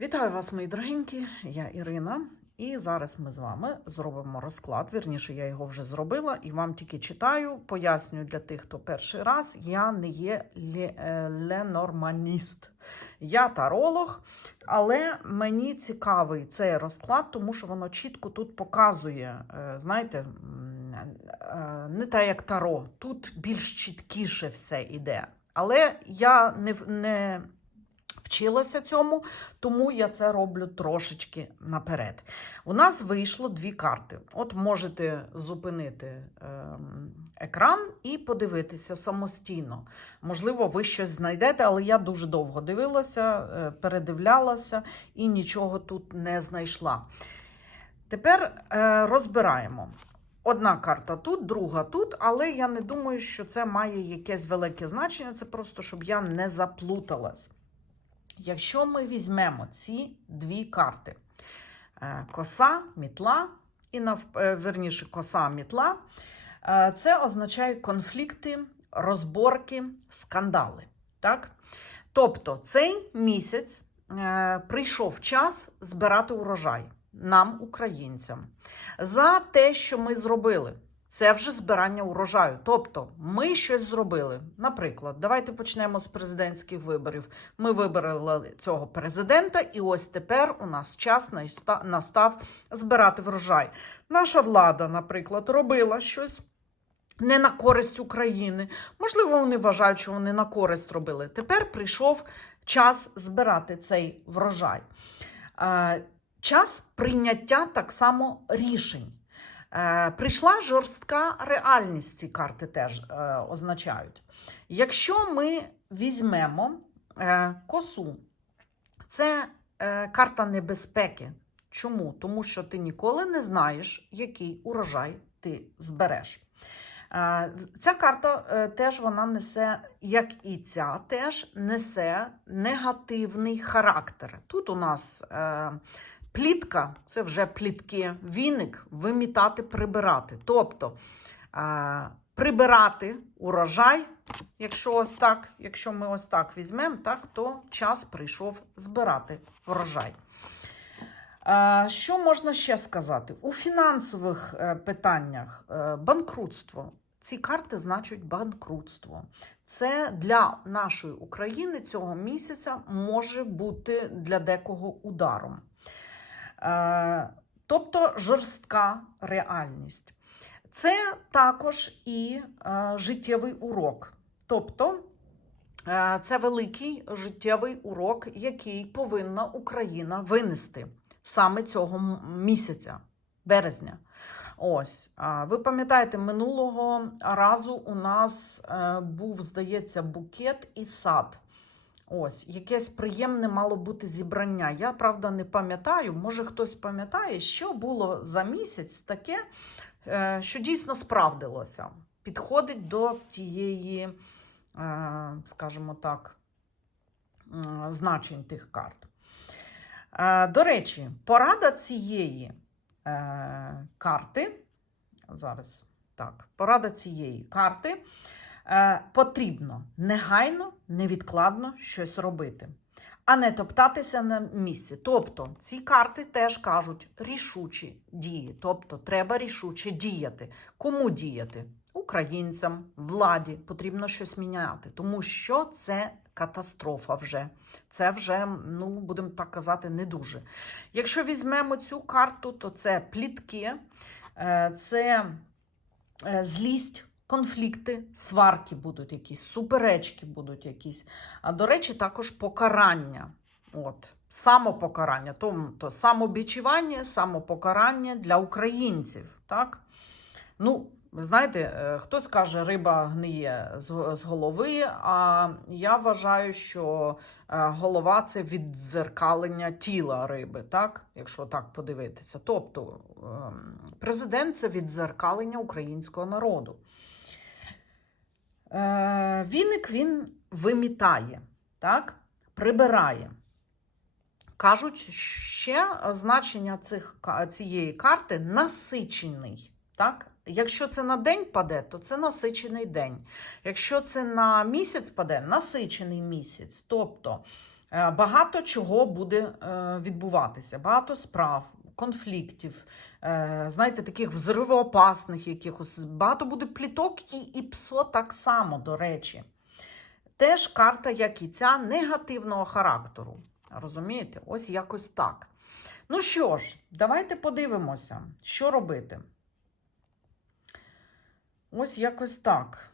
Вітаю вас, мої дорогенькі, я Ірина. І зараз ми з вами зробимо розклад. Вірніше, я його вже зробила і вам тільки читаю. Пояснюю для тих, хто перший раз. Я не є е, ленорманіст. Я таролог, але мені цікавий цей розклад, тому що воно чітко тут показує, е, знаєте, е, не так як таро. Тут більш чіткіше все іде. Але я не, не вчилася цьому, тому я це роблю трошечки наперед. У нас вийшло дві карти. От можете зупинити ем, екран і подивитися самостійно. Можливо, ви щось знайдете, але я дуже довго дивилася, е, передивлялася і нічого тут не знайшла. Тепер е, розбираємо. Одна карта тут, друга тут, але я не думаю, що це має якесь велике значення. Це просто щоб я не заплуталась. Якщо ми візьмемо ці дві карти: е, коса, мітла, і нав... е, верніше, коса, мітла, е, це означає конфлікти, розборки, скандали. Так? Тобто цей місяць прийшов час збирати урожай нам, українцям, за те, що ми зробили. Це вже збирання урожаю. Тобто, ми щось зробили. Наприклад, давайте почнемо з президентських виборів. Ми вибрали цього президента, і ось тепер у нас час настав збирати врожай. Наша влада, наприклад, робила щось. Не на користь України. Можливо, вони вважають, що вони на користь робили. Тепер прийшов час збирати цей врожай. Е, Час прийняття так само рішень. Е, Прийшла жорстка реальність, ці карти теж е, означають. Якщо ми візьмемо е, косу, це карта небезпеки. Чому? Тому що ти ніколи не знаєш, який урожай ти збереш. Ця карта теж вона несе, як і ця, теж несе негативний характер. Тут у нас плітка, це вже плітки, віник, вимітати, прибирати. Тобто прибирати урожай, якщо ось так, якщо ми ось так візьмемо, так, то час прийшов збирати врожай. Що можна ще сказати? У фінансових е, питаннях е, банкрутство. Ці карти значать банкрутство. Це для нашої України цього місяця може бути для декого ударом. Е, Тобто жорстка реальність. Це також і е, життєвий урок. Тобто е, це великий життєвий урок, який повинна Україна винести саме цього місяця, березня. Ось, ви пам'ятаєте, минулого разу у нас був, здається, букет і сад. Ось, якесь приємне мало бути зібрання. Я правда не пам'ятаю, може хтось пам'ятає, що було за місяць таке, е, що дійсно справдилося. Підходить до тієї, е, скажімо так, значень тих карт. Е, До речі, порада цієї карти. Зараз так, порада цієї карти. Е, потрібно негайно, невідкладно щось робити, а не топтатися на місці. Тобто ці карти теж кажуть рішучі дії. Тобто треба рішуче діяти. Кому діяти? Українцям, владі потрібно щось міняти, тому що це катастрофа вже. Це вже, ну, будемо так казати, не дуже. Якщо візьмемо цю карту, то це плітки, е, це е, злість, конфлікти, сварки будуть якісь, суперечки будуть якісь. А до речі, також покарання. От, самопокарання, то, то самобічування, самопокарання для українців. Так? Ну, ви знаєте, е, хтось каже, риба гниє з, з голови, а я вважаю, що е, голова це віддзеркалення тіла риби, так? якщо так подивитися. Тобто ем, президент це віддзеркалення українського народу. Е, Віник він вимітає, так? прибирає. Кажуть, ще значення цих, цієї карти насичений. Так? Якщо це на день паде, то це насичений день. Якщо це на місяць паде, насичений місяць. Тобто Е, Багато чого буде е, відбуватися, багато справ, конфліктів, знаєте, таких взривоопасних якихось. Багато буде пліток і, і псо так само, до речі. Теж карта, як і ця, негативного характеру. Розумієте? Ось якось так. Ну що ж, давайте подивимося, що робити. Ось якось так.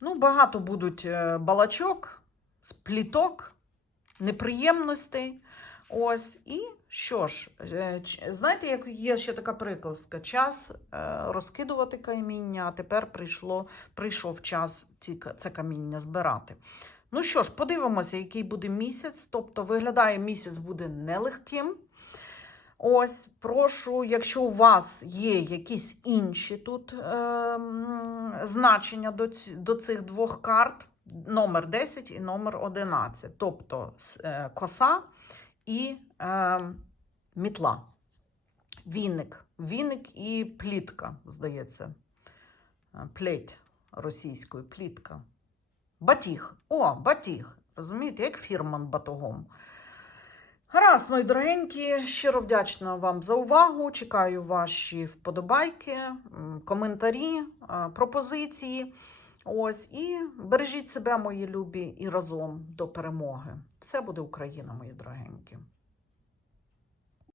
Ну, багато будуть е, балачок, спліток, неприємностей. Ось. І що ж, е, знаєте, як є ще така приказка: час е, розкидувати каміння, а тепер прийшло, прийшов час ці, це каміння збирати. Ну що ж, подивимося, який буде місяць. Тобто, виглядає, місяць буде нелегким. Ось, прошу, якщо у вас є якісь інші тут е, значення до, до цих двох карт, номер 10 і номер 11, тобто е, коса і е, мітла. Віник. Віник і плітка, здається. Е, Плеть російською, плітка. Батіг. О, батіг. Розумієте, як фірман батогом. Гаразд, мої дорогенькі, щиро вдячна вам за увагу. Чекаю ваші вподобайки, коментарі, е, пропозиції. Ось і бережіть себе, мої любі, і разом до перемоги. Все буде Україна, мої дорогенькі.